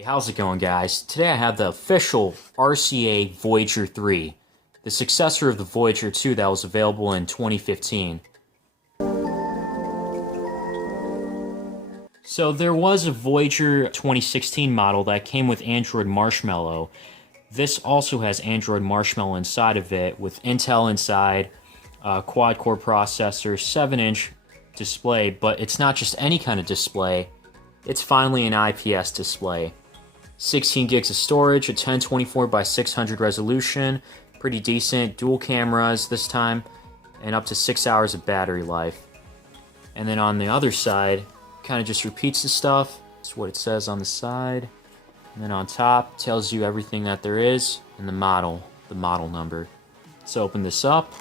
Hey, how's it going, guys? Today I have the official RCA Voyager 3, the successor of the Voyager 2 that was available in 2015. So there was a Voyager 2016 model that came with Android Marshmallow. This also has Android Marshmallow inside of it, with Intel inside, quad-core processor, 7-inch display, but it's not just any kind of display. It's finally an IPS display. 16 gigs of storage, a 1024 by 600 resolution, pretty decent, dual cameras this time, and up to 6 hours of battery life. And then on the other side, kind of just repeats the stuff. That's what it says on the side. And then on top, tells you everything that there is, and the model number. Let's open this up.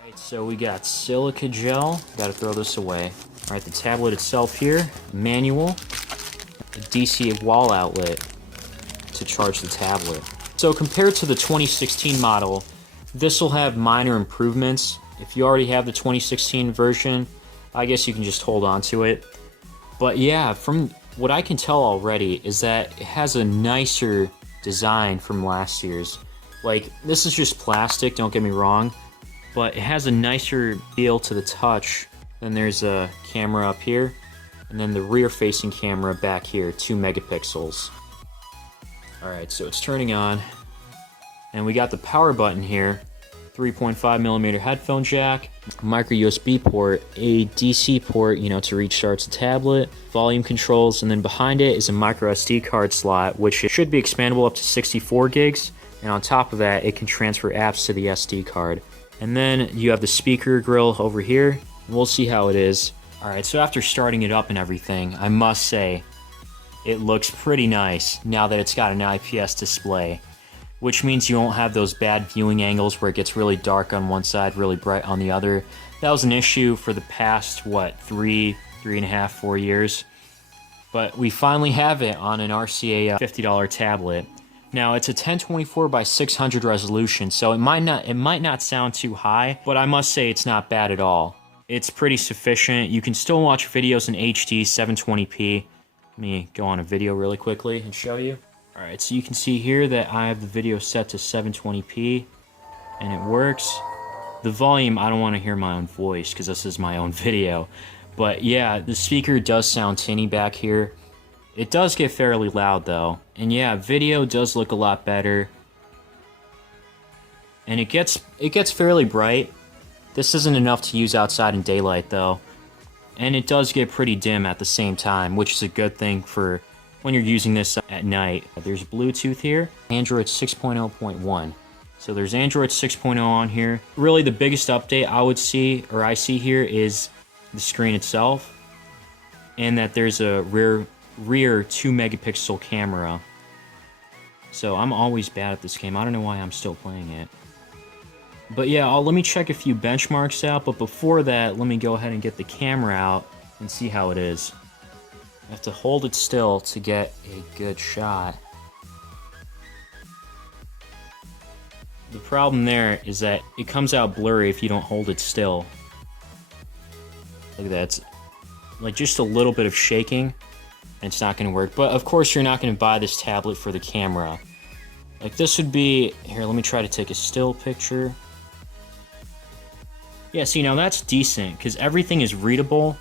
Alright, so we got silica gel. Gotta throw this away. Alright, the tablet itself here, manual, a DC wall outlet to charge the tablet. So compared to the 2016 model, this will have minor improvements. If you already have the 2016 version, I guess you can just hold on to it. But yeah, from what I can tell already is that it has a nicer design from last year's. Like, this is just plastic, don't get me wrong, but it has a nicer feel to the touch. Then there's a camera up here, and then the rear-facing camera back here, 2 megapixels. Alright, so it's turning on, and we got the power button here, 3.5mm headphone jack, micro USB port, a DC port, to recharge the tablet, volume controls, and then behind it is a micro SD card slot, which should be expandable up to 64 gigs, and on top of that, it can transfer apps to the SD card. And then you have the speaker grill over here. We'll see how it is. Alright, so after starting it up and everything, I must say, it looks pretty nice now that it's got an IPS display. Which means you won't have those bad viewing angles where it gets really dark on one side, really bright on the other. That was an issue for the past, 3.5, 4 years. But we finally have it on an RCA $50 tablet. Now, it's a 1024 by 600 resolution, so it might not sound too high, but I must say it's not bad at all. It's pretty sufficient. You can still watch videos in HD 720p. Let me go on a video really quickly and show you. Alright, so you can see here that I have the video set to 720p, and it works. The volume, I don't want to hear my own voice, because this is my own video. But yeah, the speaker does sound tinny back here. It does get fairly loud, though. And yeah, video does look a lot better. And it gets fairly bright. This isn't enough to use outside in daylight, though. And it does get pretty dim at the same time, which is a good thing for when you're using this at night. There's Bluetooth here, Android 6.0.1. So there's Android 6.0 on here. Really the biggest update I see here is the screen itself, and that there's a rear 2 megapixel camera. So I'm always bad at this game. I don't know why I'm still playing it. But yeah, let me check a few benchmarks out, but before that, let me go ahead and get the camera out and see how it is. I have to hold it still to get a good shot. The problem there is that it comes out blurry if you don't hold it still. Look at that, it's like just a little bit of shaking, and it's not going to work. But of course you're not going to buy this tablet for the camera. Like this would be, here, let me try to take a still picture. Yeah, see, now that's decent, because everything is readable.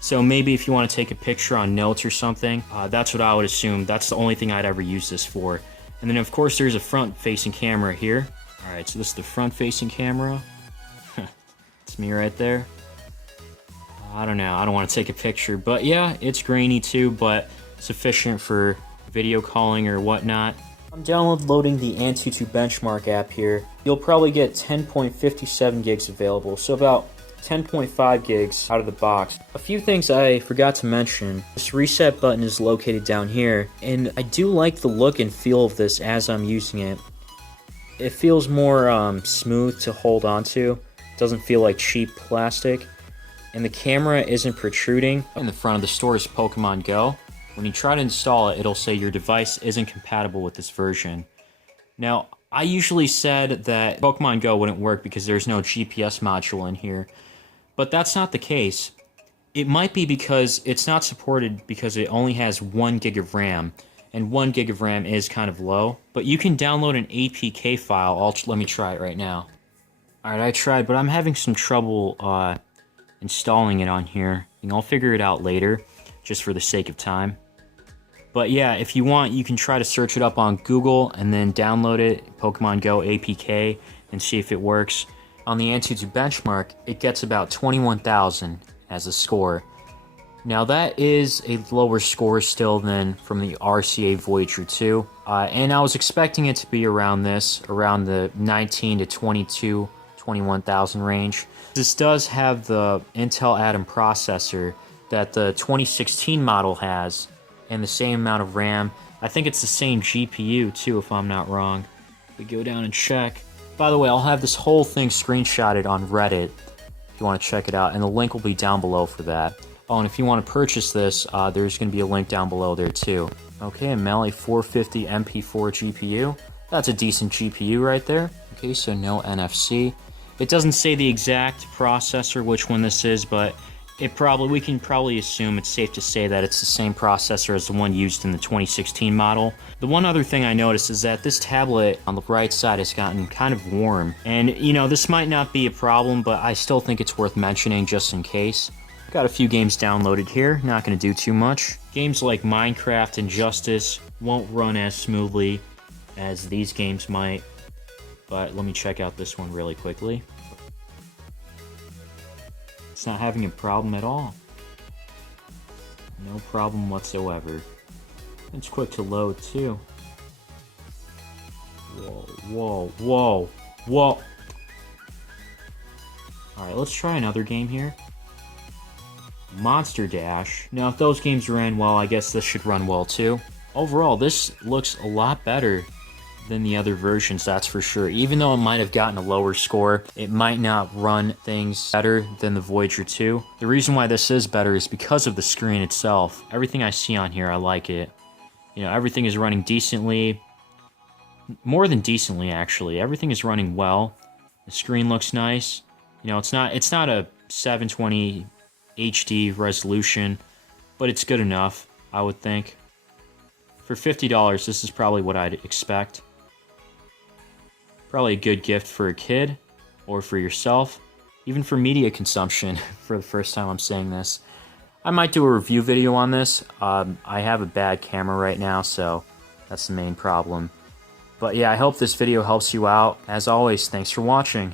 So maybe if you want to take a picture on notes or something, that's what I would assume. That's the only thing I'd ever use this for. And then of course there's a front-facing camera here. Alright, so this is the front-facing camera. It's me right there. I don't know, I don't want to take a picture. But yeah, it's grainy too, but sufficient for video calling or whatnot. I'm downloading the Antutu Benchmark app here. You'll probably get 10.57 gigs available, so about 10.5 gigs out of the box. A few things I forgot to mention. This reset button is located down here, and I do like the look and feel of this as I'm using it. It feels more smooth to hold onto. It doesn't feel like cheap plastic. And the camera isn't protruding. In the front of the store is Pokemon Go. When you try to install it, it'll say your device isn't compatible with this version. Now, I usually said that Pokemon Go wouldn't work because there's no GPS module in here. But that's not the case. It might be because it's not supported because it only has 1 gig of RAM, and 1 gig of RAM is kind of low. But you can download an APK file. Let me try it right now. Alright, I tried, but I'm having some trouble installing it on here. And I'll figure it out later, just for the sake of time. But yeah, if you want, you can try to search it up on Google and then download it, Pokemon Go APK, and see if it works. On the Antutu benchmark, it gets about 21,000 as a score. Now that is a lower score still than from the RCA Voyager 2, and I was expecting it to be around this, around the 19 to 22, 21,000 range. This does have the Intel Atom processor that the 2016 model has, and the same amount of RAM. I think it's the same GPU too, if I'm not wrong. We go down and check. By the way, I'll have this whole thing screenshotted on Reddit if you want to check it out, and the link will be down below for that. Oh, and if you want to purchase this, there's going to be a link down below there too. Okay, a Meli 450 MP4 GPU. That's a decent GPU right there. Okay, so no NFC. It doesn't say the exact processor, which one this is, but we can probably assume, it's safe to say that it's the same processor as the one used in the 2016 model. The one other thing I noticed is that this tablet on the right side has gotten kind of warm. And, you know, this might not be a problem, but I still think it's worth mentioning just in case. Got a few games downloaded here, not going to do too much. Games like Minecraft and Justice won't run as smoothly as these games might. But let me check out this one really quickly. It's not having a problem at all. No problem whatsoever. It's quick to load too. Whoa, whoa, whoa, whoa. Alright, let's try another game here. Monster Dash. Now, if those games ran well, I guess this should run well too. Overall, this looks a lot better than the other versions, that's for sure. Even though it might have gotten a lower score, it might not run things better than the Voyager 2. The reason why this is better is because of the screen itself. Everything I see on here, I like it. You know, everything is running decently. More than decently, actually. Everything is running well. The screen looks nice. You know, it's not a 720 HD resolution, but it's good enough, I would think. For $50, this is probably what I'd expect. Probably a good gift for a kid, or for yourself, even for media consumption, for the first time I'm saying this. I might do a review video on this. I have a bad camera right now, so that's the main problem. But yeah, I hope this video helps you out. As always, thanks for watching.